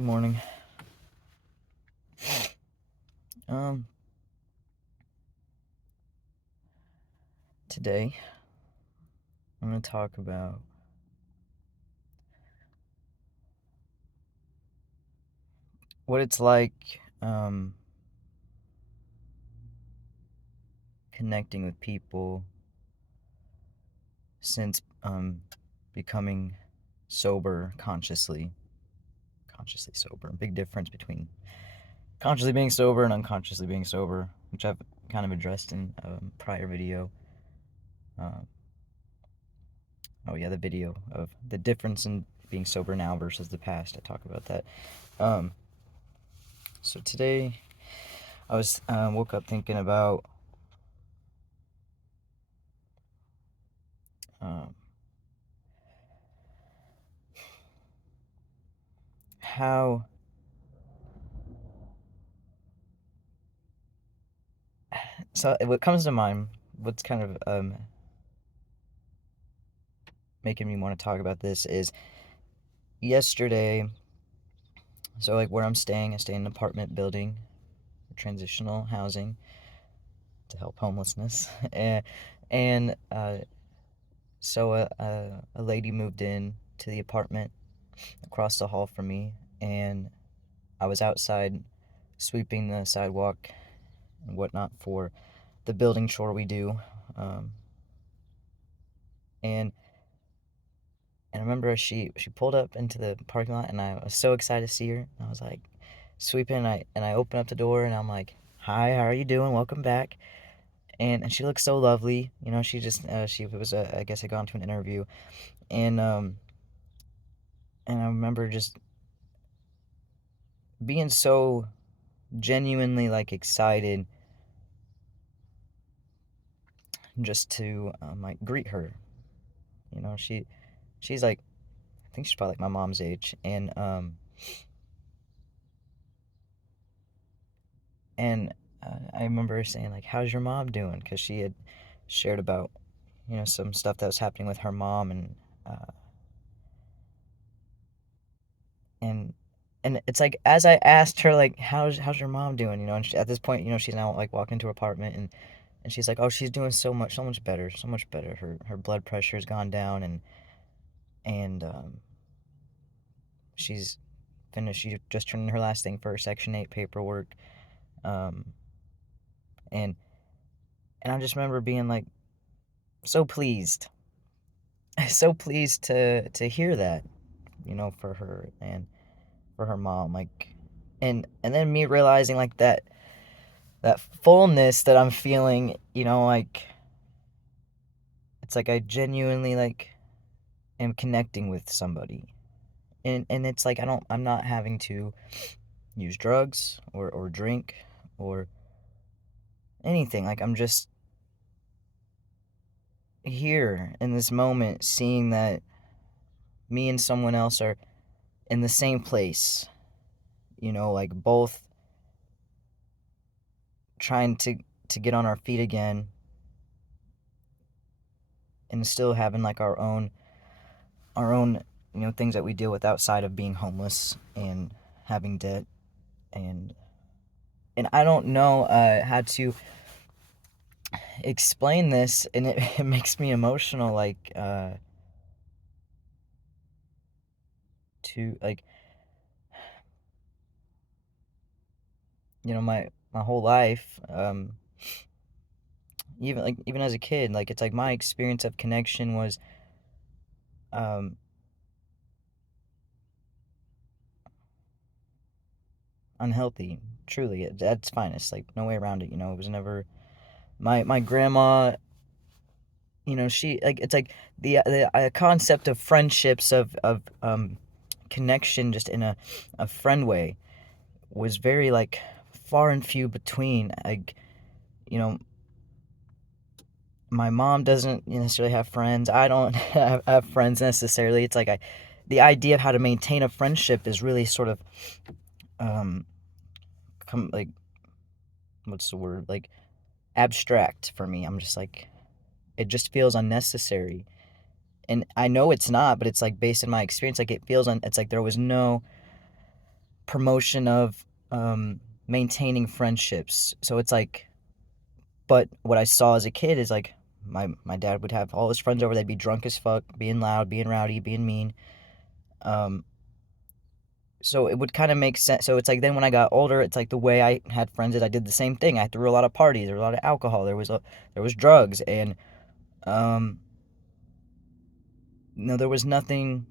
Good morning. Um, Today I'm going to talk about what it's like connecting with people since becoming sober consciously sober. Big difference between consciously being sober and unconsciously being sober, which I've kind of addressed in a prior video. Um, oh yeah, the video of the difference in being sober now versus the past. I talk about that. Um, so today I was woke up thinking about um, how so what comes to mind, what's kind of making me want to talk about this is yesterday. So like where I'm staying, I stay in an apartment building, transitional housing to help homelessness, and so a lady moved in to the apartment across the hall from me, and I was outside sweeping the sidewalk and whatnot for the building chore we do, um, and And I remember she pulled up into the parking lot, and I was so excited to see her. I was like sweeping, and I opened up the door, and I'm like, "Hi, how are you doing? Welcome back." And she looked so lovely. She was I guess had gone to an interview, and um and I remember just being so genuinely like excited just to like greet her. She's like, I think she's probably like my mom's age, and I remember her saying like, "How's your mom doing?" Because she had shared about some stuff that was happening with her mom, uh, and and it's like as I asked her like, "How's your mom doing?" And at this point, she's now like walking into her apartment, and she's like, "Oh, she's doing so much better, so much better. Her blood pressure's gone down, and she's finished. She just turned in her last thing for her Section 8 paperwork, um, and and I just remember being like so pleased, so pleased to hear that, for her and for her mom, like, and then me realizing like that fullness that I'm feeling, like it's like I genuinely like am connecting with somebody, and it's like I'm not having to use drugs or drink or anything. Like I'm just here in this moment, seeing that me and someone else are in the same place, like both trying to get on our feet again, and still having like our own things that we deal with outside of being homeless and having debt, and I don't know how to explain this, and it makes me emotional, like to like my whole life, even as a kid, like it's like my experience of connection was um unhealthy, truly at its finest, like no way around it. It was never my grandma. She like it's like the concept of friendships, of connection, just in a friend way, was very like far and few between. Like, you know my mom doesn't necessarily have friends. I don't have friends necessarily. It's like the idea of how to maintain a friendship is really sort of um like, what's the word, like, abstract for me. I'm just like, it just feels unnecessary, and I know it's not, but it's like based on my experience, like it feels it's like there was no promotion of maintaining friendships. So it's like, but what I saw as a kid is like my dad would have all his friends over. They'd be drunk as fuck, being loud, being rowdy, being mean. Um, so it would kind of make sense. So it's like then when I got older, it's like the way I had friends is I did the same thing. I threw a lot of parties, there was a lot of alcohol, there was drugs, and um, no, there was nothing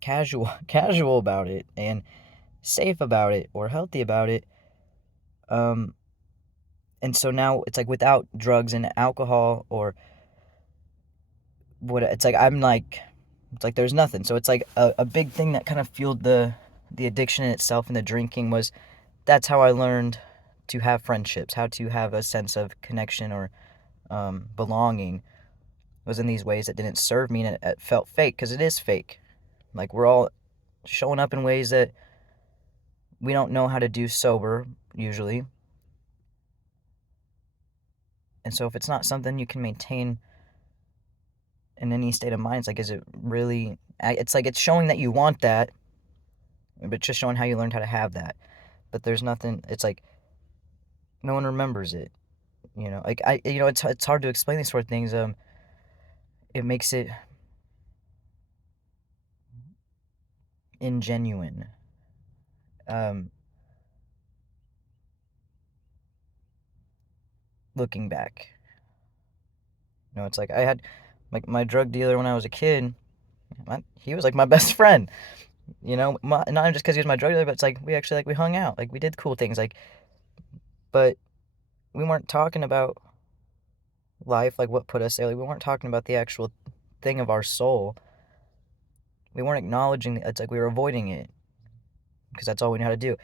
casual about it and safe about it or healthy about it. Um, and so now it's like without drugs and alcohol or what, it's like I'm like it's like there's nothing. So it's like a big thing that kind of fueled the addiction in itself and the drinking was that's how I learned to have friendships, how to have a sense of connection or belonging was in these ways that didn't serve me and it felt fake because it is fake. Like we're all showing up in ways that we don't know how to do sober usually. And so if it's not something you can maintain in any state of mind, it's like, is it really, it's like it's showing that you want that, but just showing how you learned how to have that. But there's nothing, it's like no one remembers it. Like it's hard to explain these sort of things. It makes it ingenuine. Um, Looking back, it's like I had like my drug dealer when I was a kid. He was like my best friend. Not just because he was my drug dealer, but it's like we actually like we hung out, like we did cool things, like but we weren't talking about life, like what put us there. Like, we weren't talking about the actual thing of our soul. We weren't acknowledging it. It's like we were avoiding it because that's all we knew how to do.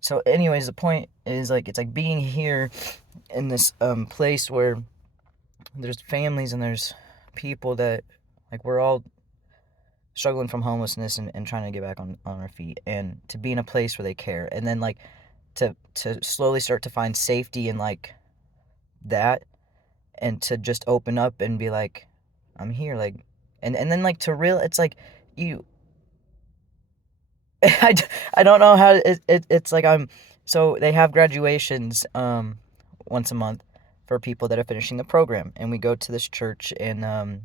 So, anyways, the point is like it's like being here in this place where there's families and there's people that like we're all struggling from homelessness and trying to get back on our feet and to be in a place where they care and then like to slowly start to find safety in like that and to just open up and be like I'm here like and then like to real it's like you I, I don't know how it's like I'm so they have graduations once a month for people that are finishing the program and we go to this church and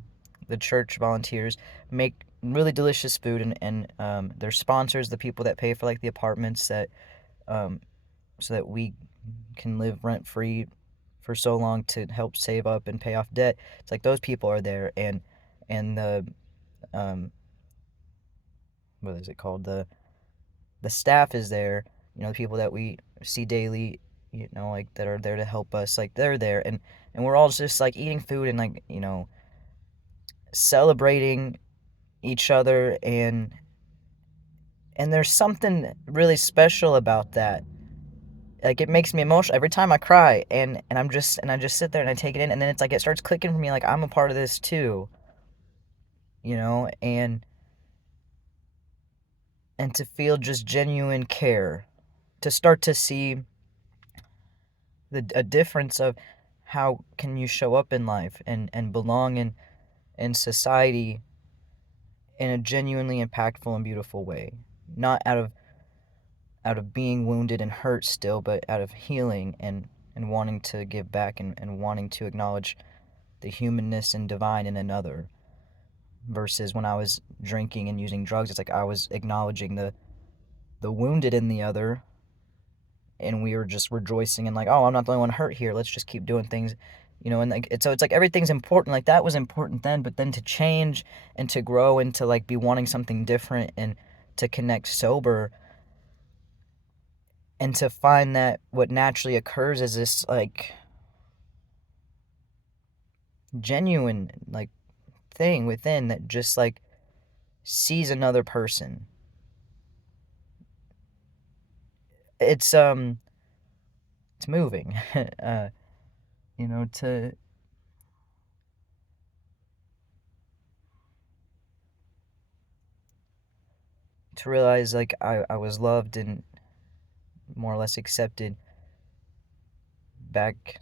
the church volunteers make really delicious food and their sponsors the people that pay for like the apartments that um so that we can live rent free for so long to help save up and pay off debt. It's like those people are there and the um what is it called? The staff is there, the people that we see daily, like that are there to help us, like they're there and we're all just like eating food and like, celebrating each other and there's something really special about that. Like it makes me emotional every time I cry and I just sit there and I take it in and then it's like it starts clicking for me like I'm a part of this too, and to feel just genuine care, to start to see a difference of how can you show up in life and belong in society in a genuinely impactful and beautiful way, not out of being wounded and hurt still, but out of healing and wanting to give back and wanting to acknowledge the humanness and divine in another. Versus when I was drinking and using drugs, it's like I was acknowledging the wounded in the other, and we were just rejoicing and like, oh, I'm not the only one hurt here. Let's just keep doing things, and like so it's like everything's important. Like that was important then, but then to change and to grow and to like be wanting something different and to connect sober and to find that what naturally occurs is this like genuine like thing within that just like sees another person. It's it's moving. To realize like I was loved and more or less accepted back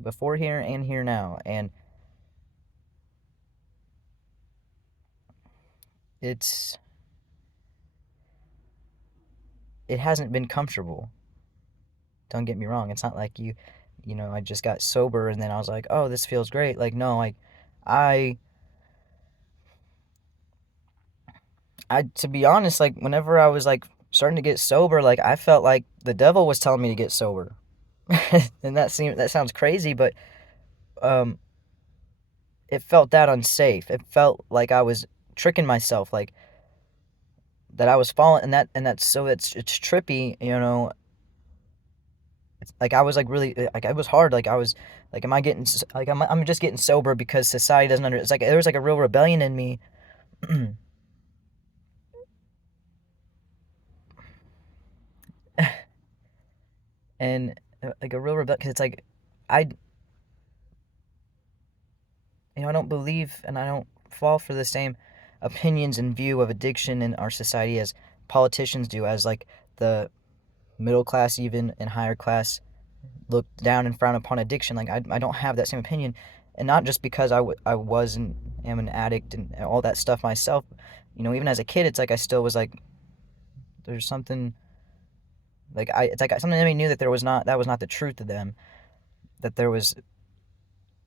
before here and here now. And it's it hasn't been comfortable. Don't get me wrong. It's not like I just got sober and then I was like, "Oh, this feels great." Like, no, like I to be honest, like whenever I was like starting to get sober, like I felt like the devil was telling me to get sober. And that sounds crazy, but um it felt that unsafe. It felt like I was tricking myself, like that I was falling, and that's so it's trippy, like I was like really like it was hard. Like I was like, am I getting like I'm just getting sober because society doesn't under. It's like there was like a real rebellion in me, and like a real rebellion because it's like I I don't believe and I don't fall for the same opinions and view of addiction in our society as politicians do, as like the middle class even and higher class look down and frown upon addiction. Like I don't have that same opinion, and not just because I was and am an addict and all that stuff myself. Even as a kid, it's like I still was like, there's something like it's like something in me knew that that was not the truth of them. That there was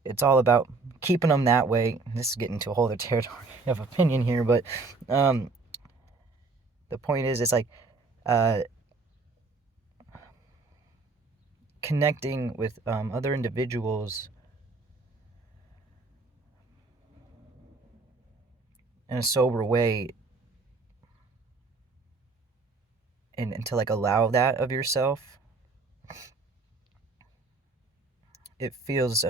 It's all about keeping them that way. This is getting to a whole other territory of opinion here, but um, the point is, it's like uh, connecting with other individuals in a sober way, and to like allow that of yourself. It feels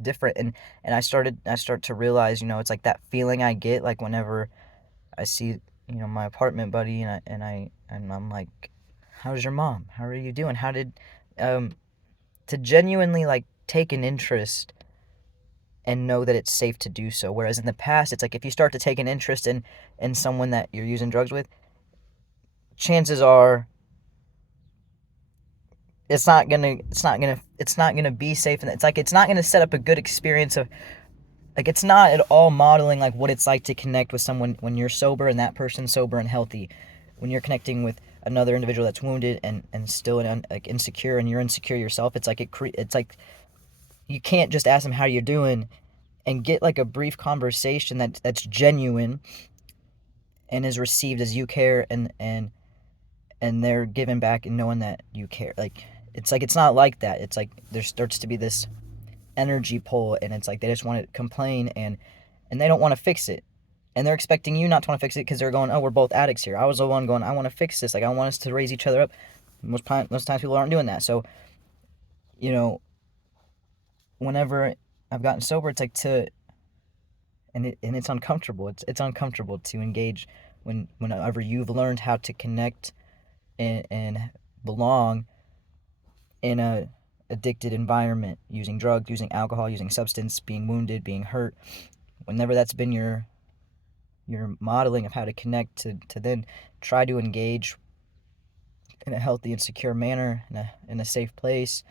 different, and I start to realize, it's like that feeling I get like whenever I see, my apartment buddy, and I'm like, how's your mom, how are you doing, how did um to genuinely like take an interest and know that it's safe to do so. Whereas in the past, it's like if you start to take an interest in someone that you're using drugs with, chances are it's not gonna be safe, and it's like it's not gonna set up a good experience of, like, it's not at all modeling like what it's like to connect with someone when you're sober and that person's sober and healthy. When you're connecting with another individual that's wounded and still like insecure, and you're insecure yourself, it's like it's like you can't just ask them how you're doing and get like a brief conversation that's genuine and is received as you care, and they're giving back and knowing that you care. Like it's not like that. It's like there starts to be this energy pull, and it's like they just want to complain, and they don't want to fix it, and they're expecting you not to want to fix it because they're going, oh, we're both addicts here. I was the one going, I want to fix this. Like, I want us to raise each other up. Most times people aren't doing that. So, you know whenever I've gotten sober, it's like to and it's uncomfortable. It's uncomfortable to engage whenever you've learned how to connect and belong in a addicted environment, using drugs, using alcohol, using substance, being wounded, being hurt. Whenever that's been your modeling of how to connect, to then try to engage in a healthy and secure manner, in a safe place.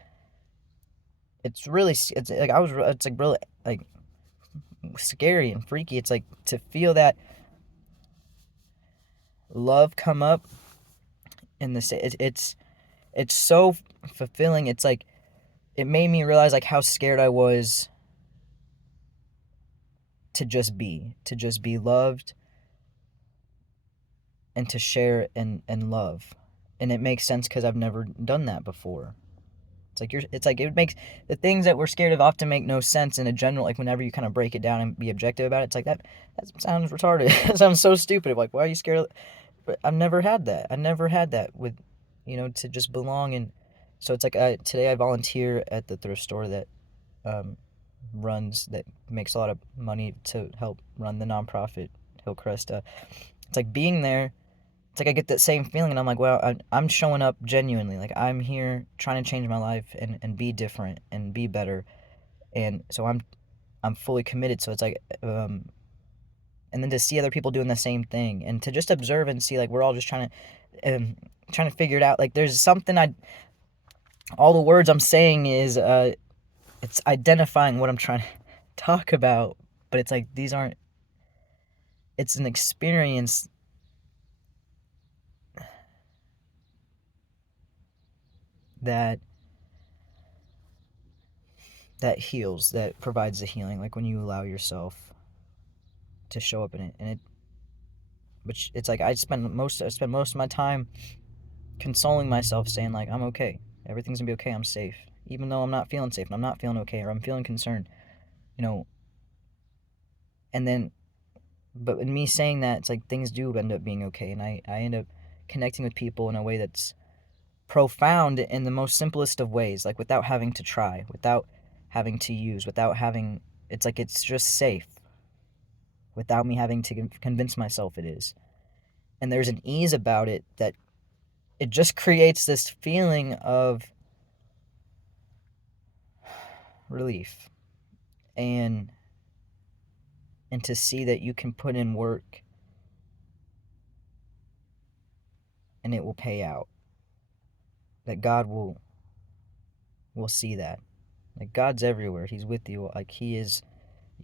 It's like it's like really like scary and freaky. It's like to feel that love come up in the it's so fulfilling. It's like it made me realize like how scared I was to just be loved, and to share and love. And it makes sense because I've never done that before. It's like it makes the things that we're scared of often make no sense in a general, like whenever you kind of break it down and be objective about it. It's like that sounds retarded. That sounds so stupid. Like, why are you scared but I've never had that. I never had that with, to just belong. And so it's like today I volunteer at the thrift store that um, that makes a lot of money to help run the nonprofit Hillcrest. It's like being there. It's like I get that same feeling, and I'm like, well, I'm showing up genuinely. Like, I'm here trying to change my life and be different and be better, and so I'm fully committed. So it's like, and then to see other people doing the same thing, and to just observe and see, like, we're all just trying to figure it out. Like, there's something all the words I'm saying is it's identifying what I'm trying to talk about, but it's like these aren't. It's an experience that that heals, that provides the healing, like when you allow yourself to show up in it. And it, which it's like I spend most of my time consoling myself, saying like I'm okay, everything's gonna be okay, I'm safe, even though I'm not feeling safe and I'm not feeling okay or I'm feeling concerned, you know. And then, but in me saying that, it's like things do end up being okay, and I end up connecting with people in a way that's profound in the most simplest of ways, like without having to try, without having to use, without having, it's like it's just safe without me having to convince myself it is. And there's an ease about it that it just creates this feeling of relief, and to see that you can put in work and it will pay out, that God will see that. Like God's everywhere, he's with you, like he is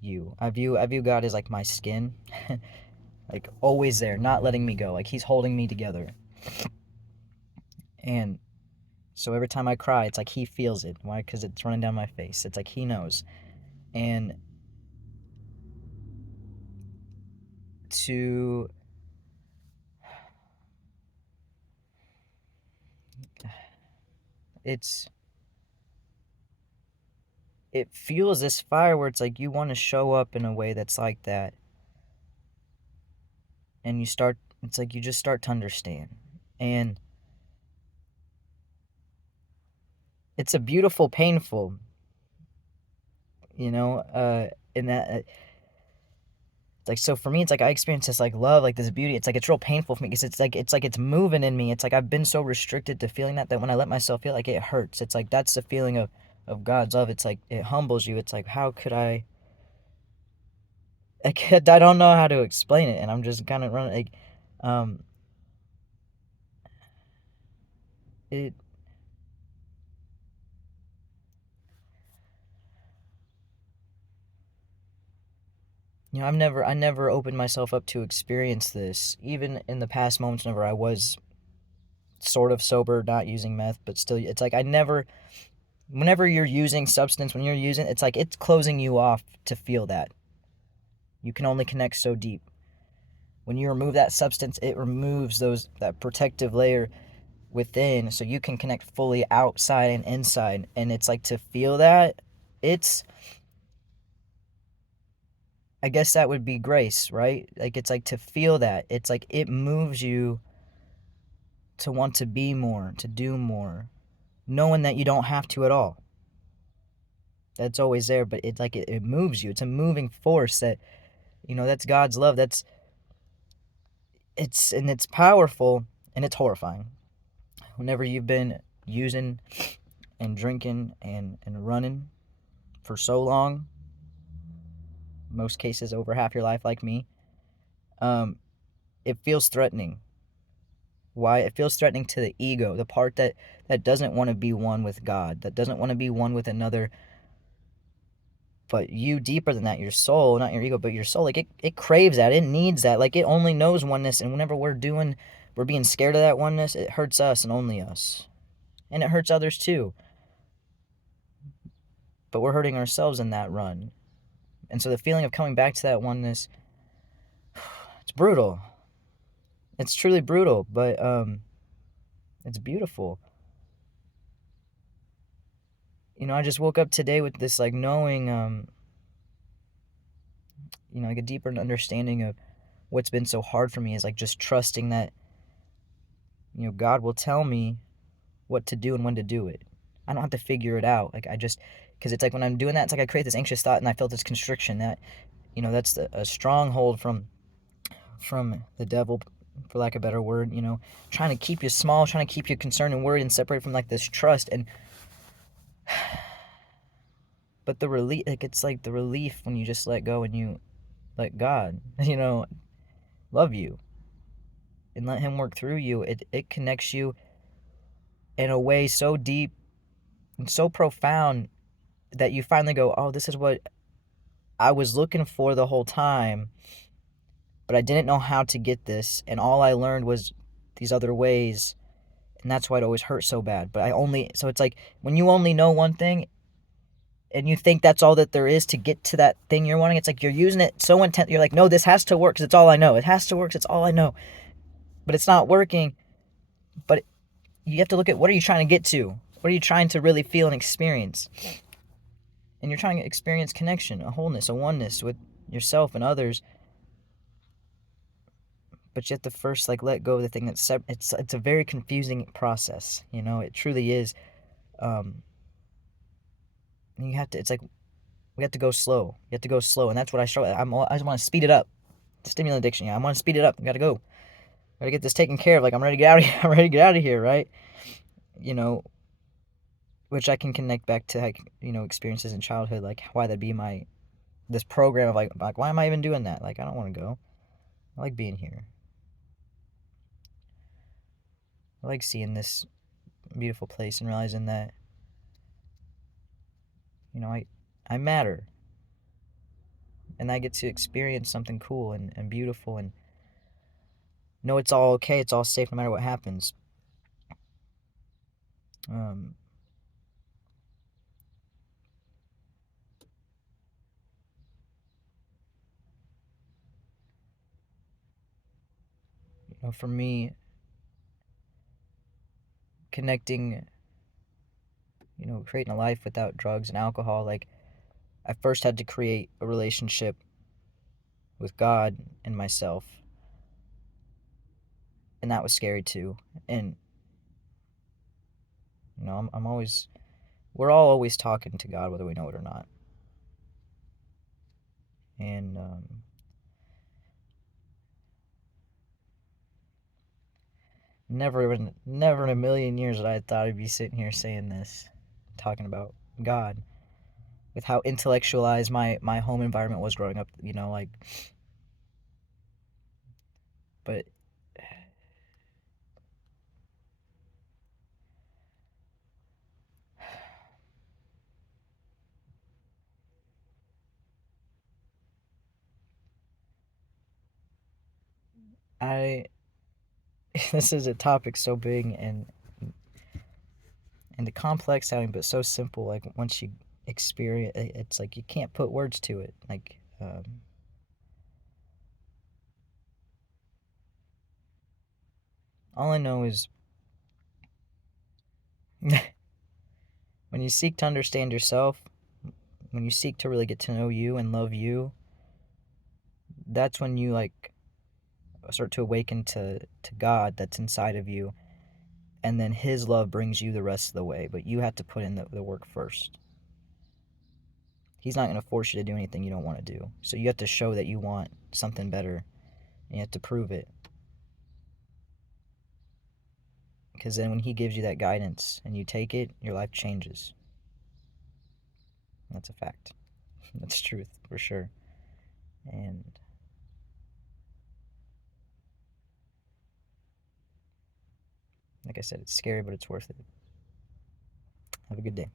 you. I view God as like my skin, like always there, not letting me go, like he's holding me together. And so every time I cry, it's like he feels it. Why? Because it's running down my face. It's like he knows. And to it's it fuels this fire where it's like you want to show up in a way that's like that, and you start, it's like you just start to understand. And it's a beautiful painful, you know, in that it's like, so for me, it's like I experience this like love, like this beauty. It's like it's real painful for me because it's like it's moving in me. It's like I've been so restricted to feeling that when I let myself feel, like it hurts. It's like that's the feeling of God's love. It's like it humbles you. It's like how could I don't know how to explain it, and I'm just kind of running like um it you know, I never opened myself up to experience this, even in the past moments whenever I was sort of sober, not using meth, but still, it's like I never, whenever you're using substance, when you're using, it's like it's closing you off to feel that. You can only connect so deep. When you remove that substance, it removes that protective layer within, so you can connect fully outside and inside. And it's like to feel that, it's, I guess that would be grace, right? Like it's like to feel that. It's like it moves you to want to be more, to do more, knowing that you don't have to at all. That's always there, but it's like it moves you. It's a moving force that, that's God's love. It's powerful, and it's horrifying. Whenever you've been using and drinking and running for so long, most cases over half your life, like me, um, it feels threatening. Why? It feels threatening to the ego, the part that doesn't want to be one with God, that doesn't want to be one with another. But you, deeper than that, your soul, not your ego, but your soul, like it craves that, it needs that, like it only knows oneness. And whenever we're being scared of that oneness, it hurts us and only us, and it hurts others too. But we're hurting ourselves in that run. And so the feeling of coming back to that oneness, it's brutal. It's truly brutal, but it's beautiful. I just woke up today with this like knowing, like a deeper understanding of what's been so hard for me, is like just trusting that, God will tell me what to do and when to do it. I don't have to figure it out. Like I just, because it's like when I'm doing that, it's like I create this anxious thought and I felt this constriction that, that's a stronghold from the devil, for lack of a better word, trying to keep you small, trying to keep you concerned and worried and separate from like this trust. And but the relief, like it's like the relief when you just let go and you let God, love you and let him work through you. It connects you in a way so deep and so profound that you finally go, oh, this is what I was looking for the whole time, but I didn't know how to get this, and all I learned was these other ways. And that's why it always hurts so bad. But so it's like when you only know one thing and you think that's all that there is to get to that thing you're wanting, it's like you're using it so intent. You're like, no, this has to work because it's all I know. It has to work 'cause it's all I know. But it's not working. But you have to look at, what are you trying to get to? What are you trying to really feel and experience? And you're trying to experience connection, a wholeness, a oneness with yourself and others. But you have to first like let go of the thing that's it's a very confusing process. It truly is. Um, and you have to. It's like we have to go slow. You have to go slow, and that's what I struggle. I just want to speed it up. Stimulant addiction. Yeah, I want to speed it up. I gotta go. Gotta get this taken care of. Like I'm ready to get out of here. I'm ready to get out of here. Right. You know, which I can connect back to like experiences in childhood. Like why that'd be my this program of like why am I even doing that? Like I don't want to go. I like being here. I like seeing this beautiful place and realizing that I matter, and I get to experience something cool and beautiful, and know it's all okay, it's all safe no matter what happens. Um, for me, connecting, creating a life without drugs and alcohol, like I first had to create a relationship with God and myself, and that was scary too. And I'm always, we're all always talking to God, whether we know it or not. And never in a million years that I had thought I'd be sitting here saying this, talking about God, with how intellectualized my home environment was growing up. Like, but I this is a topic so big and the complex sounding, but so simple. Like once you experience, it's like you can't put words to it. Like all I know is when you seek to understand yourself, when you seek to really get to know you and love you, that's when you like start to awaken to God that's inside of you, and then His love brings you the rest of the way. But you have to put in the work first. He's not going to force you to do anything you don't want to do. So you have to show that you want something better, and you have to prove it. Because then when He gives you that guidance and you take it, your life changes. That's a fact. That's truth for sure. And like I said, it's scary, but it's worth it. Have a good day.